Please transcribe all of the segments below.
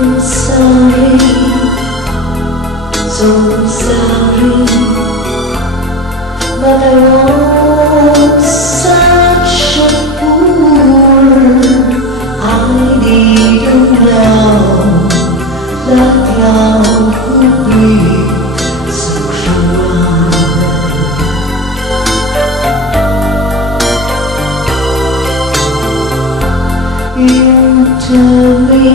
I'm sorry, so sorry, but I was such a fool. I didn't know that love could be so cruel. You tell me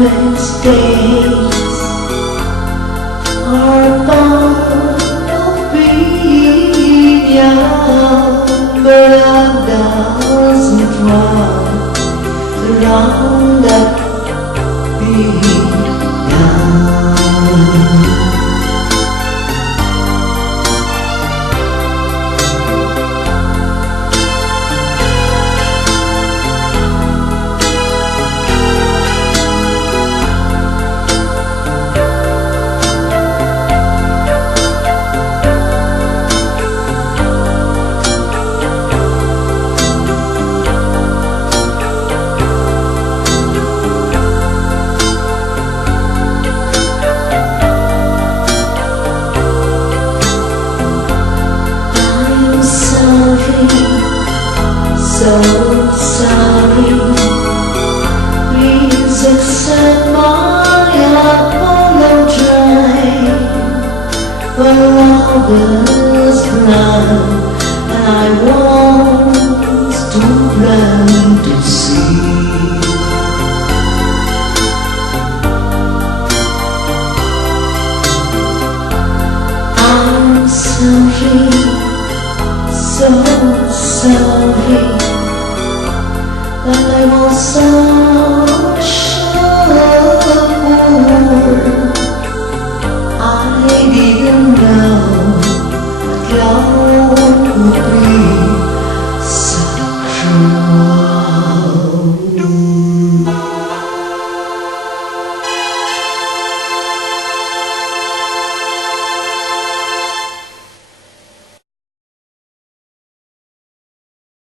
mistakes are part of being young, but I doesn't want to round up being young. So sorry, please accept my apology. For others cry, and I want to learn to see. I'm sorry, so sorry, that I was such a fool.